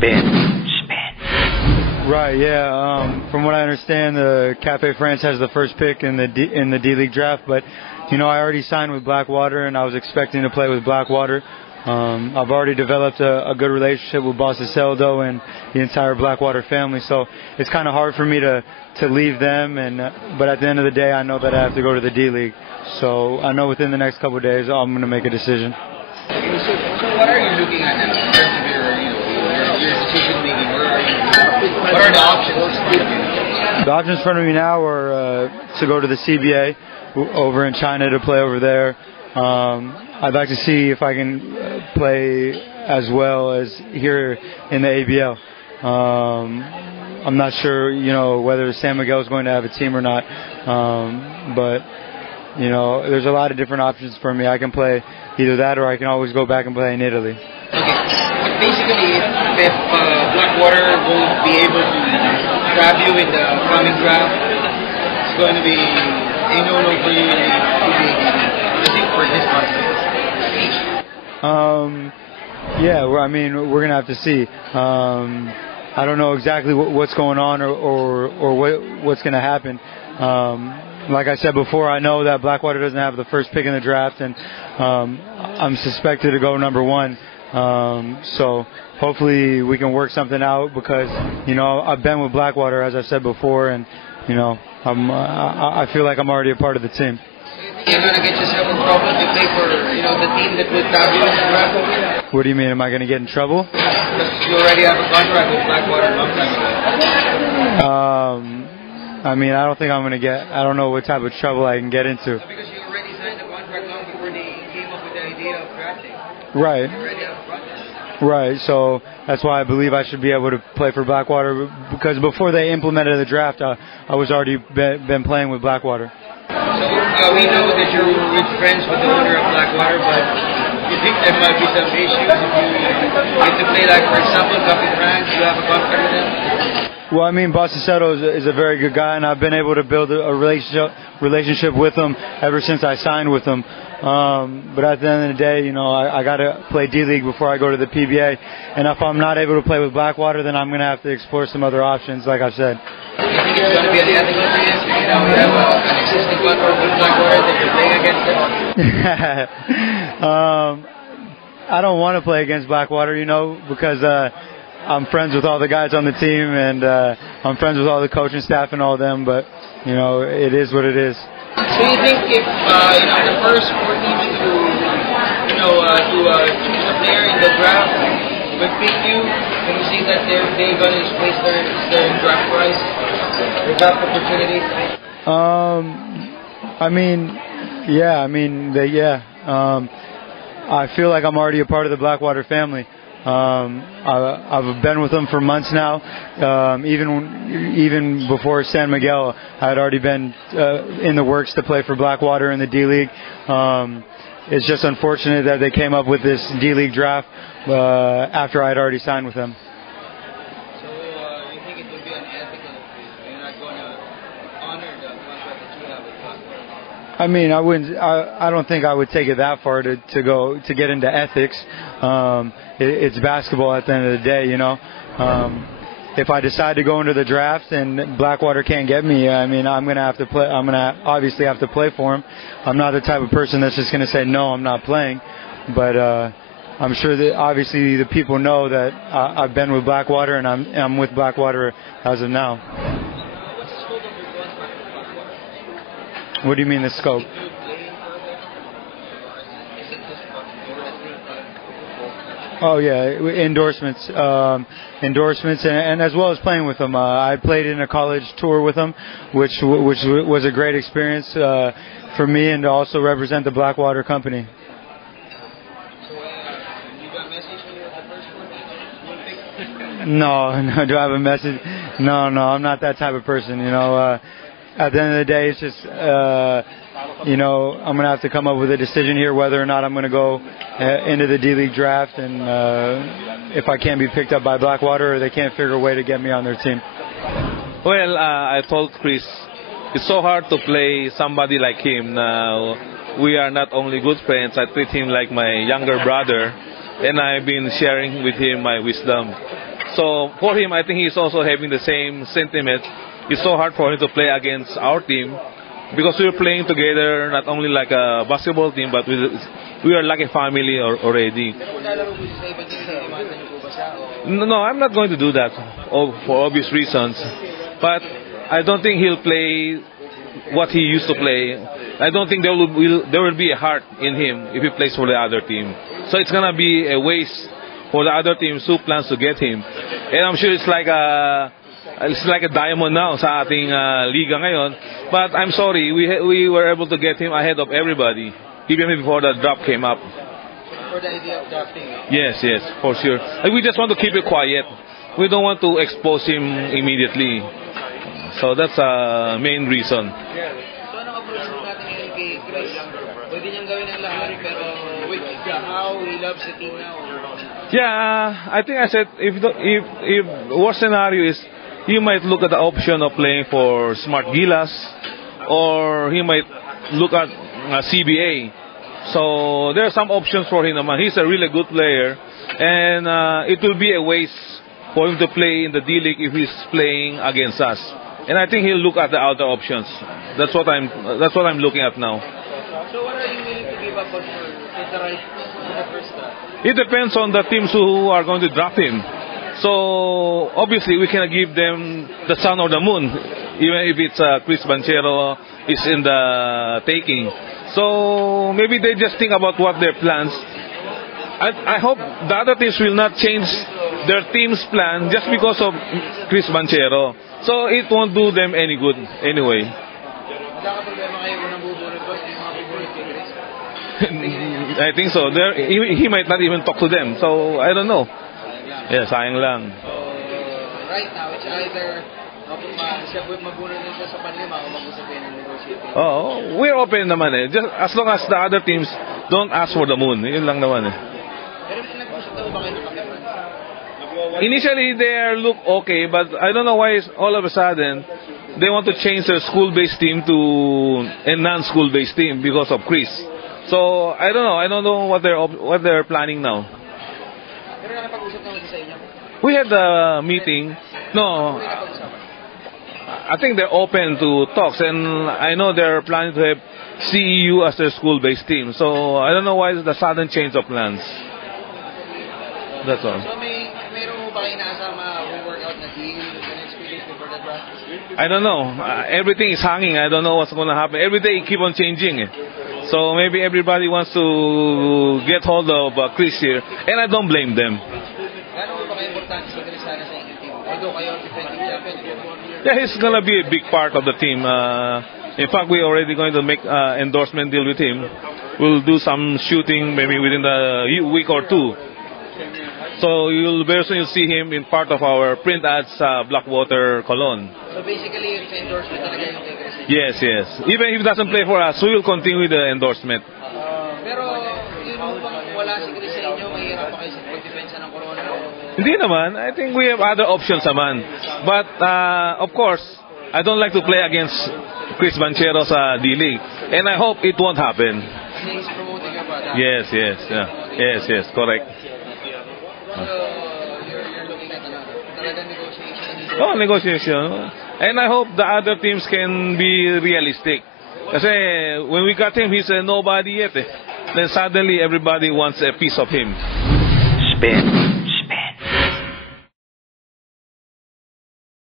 Spin. Right, yeah. From what I understand, the Cafe France has the first pick in the D-League draft, but I already signed with Blackwater, and I was expecting to play with Blackwater. I've already developed a good relationship with Boss Iseldo and the entire Blackwater family, so it's kind of hard for me to leave them. But at the end of the day, I know that I have to go to the D-League. So I know within the next couple of days, I'm going to make a decision. So what are you looking at now in terms of your decision making? What are the options? The options in front of me now are to go to the CBA over in China to play over there. I'd like to see if I can play as well as here in the ABL. I'm not sure, whether San Miguel is going to have a team or not, but there's a lot of different options for me. I can play either that, or I can always go back and play in Italy. Okay. Basically, if Blackwater won't be able to grab you in the coming draft, it's going to be a no-no for you in the for this one. Yeah, we're going to have to see. I don't know exactly what's going on or what's going to happen. Like I said before, I know that Blackwater doesn't have the first pick in the draft, and I'm suspected to go number one. So hopefully we can work something out, because I've been with Blackwater, as I said before, and I feel like I'm already a part of the team. You're going to get yourself in trouble to play for the team that would grab you in the draft? What do you mean? Am I going to get in trouble? Because you already have a contract with Blackwater a long time ago. I don't think I'm going to get. I don't know what type of trouble I can get into. Because you already signed the contract long before they came up with the idea of drafting. Right. You already have a contract. Right. So that's why I believe I should be able to play for Blackwater, because before they implemented the draft, I was already been playing with Blackwater. So we know that you're good friends with the owner of Blackwater, but you think there might be some issues if you get to play, like, for example, Cafe France, you have a contract with them? Well, Boss Iseldo is a very good guy, and I've been able to build a relationship with him ever since I signed with him. But at the end of the day, I got to play D-League before I go to the PBA. And if I'm not able to play with Blackwater, then I'm going to have to explore some other options, like I said. You think it's going to be an ethical thing? You have an existing contract with Blackwater that you're playing against them? I don't want to play against Blackwater, because I'm friends with all the guys on the team, and I'm friends with all the coaching staff and all of them, but it is what it is. So you think if the first four teams to choose a player in the draft would pick you, can you see that they're going to displace their draft price, their draft opportunity? I feel like I'm already a part of the Blackwater family. I've been with them for months now. Even before San Miguel, I had already been in the works to play for Blackwater in the D-League. It's just unfortunate that they came up with this D-League draft after I had already signed with them. So you think it would be unethical if you're not going to honor the contract that you have with Blackwater? I don't think I would take it that far to get into ethics. It's basketball at the end of the day, If I decide to go into the draft and Blackwater can't get me, I'm going to have to play. I'm going to obviously have to play for him. I'm not the type of person that's just going to say no, I'm not playing. But I'm sure that obviously the people know that I've been with Blackwater, and I'm with Blackwater as of now. What's the scope of your contract with Blackwater? What do you mean the scope? Oh yeah, endorsements, and as well as playing with them. I played in a college tour with them, which was a great experience for me, and to also represent the Blackwater company. So you got a message for the first one? No. Do I have a message? No. I'm not that type of person. At the end of the day, it's just I'm going to have to come up with a decision here whether or not I'm going to go into the D-League draft, and if I can't be picked up by Blackwater, or they can't figure a way to get me on their team. Well, I told Chris, it's so hard to play somebody like him. Now, we are not only good friends, I treat him like my younger brother, and I've been sharing with him my wisdom. So So for him, I think he's also having the same sentiment. It's so hard for him to play against our team because we're playing together, not only like a basketball team, but we are like a family already. No, I'm not going to do that for obvious reasons. But I don't think he'll play what he used to play. I don't think there will be a heart in him if he plays for the other team. So it's gonna be a waste for the other teams who plans to get him. And I'm sure it's like a diamond now sa ating liga ngayon. But I'm sorry, we were able to get him ahead of everybody, even before the draft came up. For the idea of drafting? Yes, for sure. And we just want to keep it quiet. We don't want to expose him immediately. So that's a main reason. So anong approach natin ngayon kay Chris? Pwede niyang gawin ang lahat, pero with how he loves the team now. Yeah, I think I said if worst scenario is he might look at the option of playing for Smart Gilas, or he might look at CBA. So there are some options for him. He's a really good player, and it will be a waste for him to play in the D-League if he's playing against us. And I think he'll look at the other options. That's what I'm looking at now. So what are you willing to give up for the right for the first draft? It depends on the teams who are going to draft him. So obviously we cannot give them the sun or the moon, even if it's Chris Banchero is in the taking. So maybe they just think about what their plans. I hope the other teams will not change their team's plan just because of Chris Banchero. So it won't do them any good anyway. I think so. He might not even talk to them. So I don't know. Yeah, sayang lang. Right now, it's either mabunod na siya sa panlima o mag-usapin ng negotiating. Oh, we're open naman eh. Just as long as the other teams don't ask for the moon. Yun lang naman eh. Pero nag-usap na ba kayo ng Kapitans? Initially, they look okay, but I don't know why all of a sudden they want to change their school-based team to a non-school-based team because of Chris. So I don't know. I don't know what they're planning now. Pero nakapag-usap naman sa inyo? We had a meeting. No, I think they're open to talks, and I know they're planning to have CEU as their school-based team. So I don't know why the sudden change of plans. That's all. So mayroon mo ba kayo nakasama workout na deal the next few days before the draft? I don't know. Everything is hanging. I don't know what's going to happen. Every day keep on changing. So maybe everybody wants to get hold of Chris here, and I don't blame them. Gano'n ba kayo importante si Chris sana sa inyong team? Although kayo defending champion. Yeah, he's going to be a big part of the team. In fact, we're already going to make endorsement deal with him. We'll do some shooting maybe within the week or two. So very soon you'll see him in part of our print ads Blackwater, Cologne. So basically, it's endorsement talaga yung kay Chris. Yes. Even if he doesn't play for us, we will continue with the endorsement. Pero yung bang wala si Chris sa inyo, mahirap pa kayo sa pag-defensa ng Corona? Hindi naman. I think we have other options naman. But of course, I don't like to play against Chris Banchero sa D-League. And I hope it won't happen. He's promoting your product. Yes. Yes, correct. So you're looking at talagang negotiation. Oh, negotiation. And I hope the other teams can be realistic. Kasi when we got him, he's a nobody yet. Then suddenly everybody wants a piece of him. Spin.